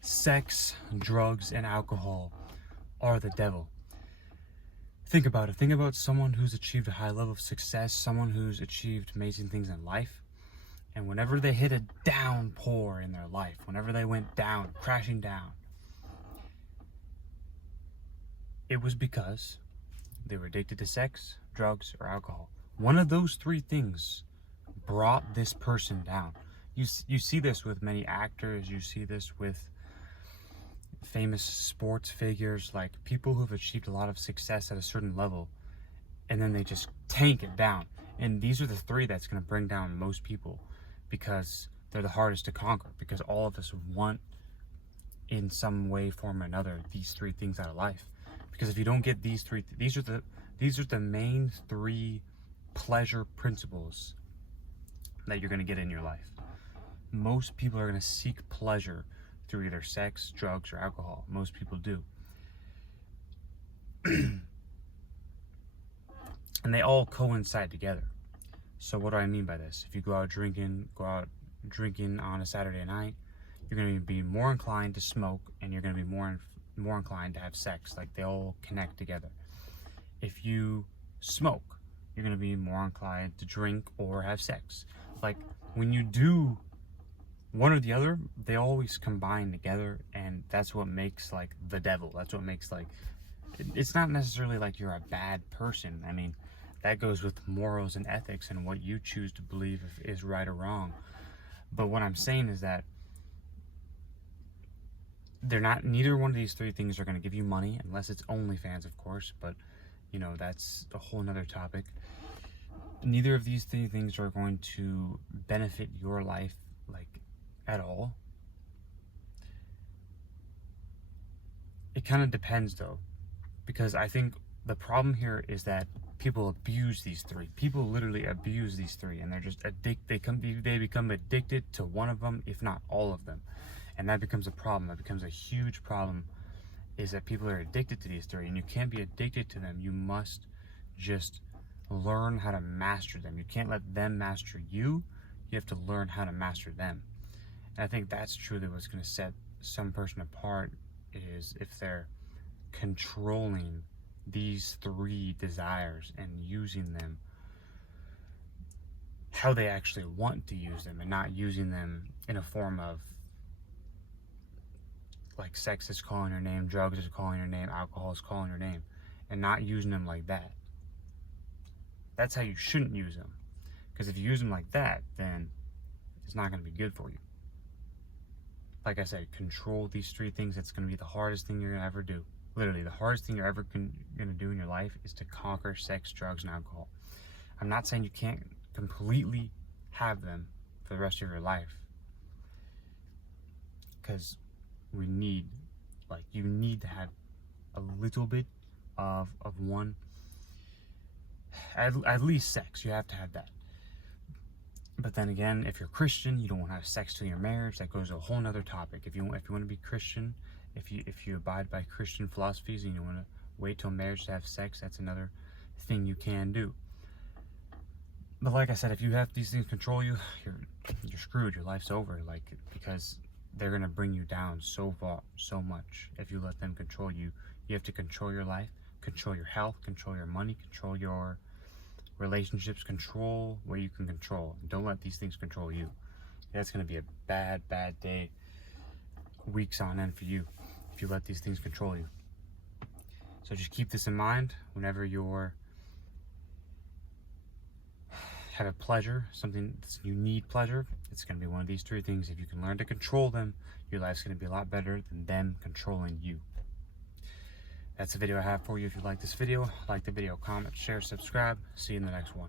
Sex, drugs, and alcohol are the devil. Think about it. Think about someone who's achieved a high level of success, someone who's achieved amazing things in life. And whenever they hit a downpour in their life, whenever they went down, crashing down, it was because they were addicted to sex, drugs, or alcohol. One of those three things brought this person down. You see this with many actors. You see this with famous sports figures, like people who've achieved a lot of success at a certain level, and then they just tank it down. And these are the three that's going to bring down most people, because they're the hardest to conquer, because all of us want, in some way, form, or another, these three things out of life. Because if you don't get these three, these are the main three pleasure principles that you're going to get in your life. Most people are going to seek pleasure through either sex, drugs, or alcohol. Most people do. And they all coincide together. So what do I mean by this? If you go out drinking on a Saturday night, you're going to be more inclined to smoke, and you're going to be more inclined to have sex. Like, they all connect together. If you smoke, you're going to be more inclined to drink or have sex. Like, when you do one or the other, they always combine together, and that's what makes, like, the devil. That's what makes, like, it's not necessarily like you're a bad person. I mean, that goes with morals and ethics and what you choose to believe is right or wrong. But what I'm saying is that neither one of these three things are going to give you money, unless it's OnlyFans, of course, but that's a whole nother topic. Neither of these three things are going to benefit your life, like, at all. It kind of depends, though, because I think the problem here is that people abuse these three. People literally abuse these three, and they're just they become addicted to one of them, if not all of them. And that becomes a problem. That becomes a huge problem, is that people are addicted to these three, and you can't be addicted to them. You must just learn how to master them. You can't let them master you. You have to learn how to master them. And I think that's truly what's going to set some person apart, is if they're controlling these three desires and using them how they actually want to use them, and not using them in a form of, like, sex is calling your name, drugs is calling your name, alcohol is calling your name, and not using them like that. That's how you shouldn't use them. Because if you use them like that, then it's not going to be good for you. Like I said, control these three things. It's going to be the hardest thing you're going to ever do. Literally, the hardest thing you're ever going to do in your life is to conquer sex, drugs, and alcohol. I'm not saying you can't completely have them for the rest of your life, because you need to have a little bit of one. At least sex, you have to have that. But then again, if you're Christian, you don't want to have sex till your marriage. That goes to a whole nother topic. If you want to be Christian, if you abide by Christian philosophies, and you want to wait till marriage to have sex, that's another thing you can do. But like I said, if you have these things control you, you're screwed. Your life's over. Like, because they're gonna bring you down so much if you let them control you. You have to control your life, control your health, control your money, control your relationships, control what you can control. Don't let these things control you. That's going to be a bad day, weeks on end for you, if you let these things control you. So just keep this in mind whenever you're have a pleasure, something you need pleasure. It's going to be one of these three things. If you can learn to control them, your life's going to be a lot better than them controlling you. That's the video I have for you. If you like this video, like the video, comment, share, subscribe. See you in the next one.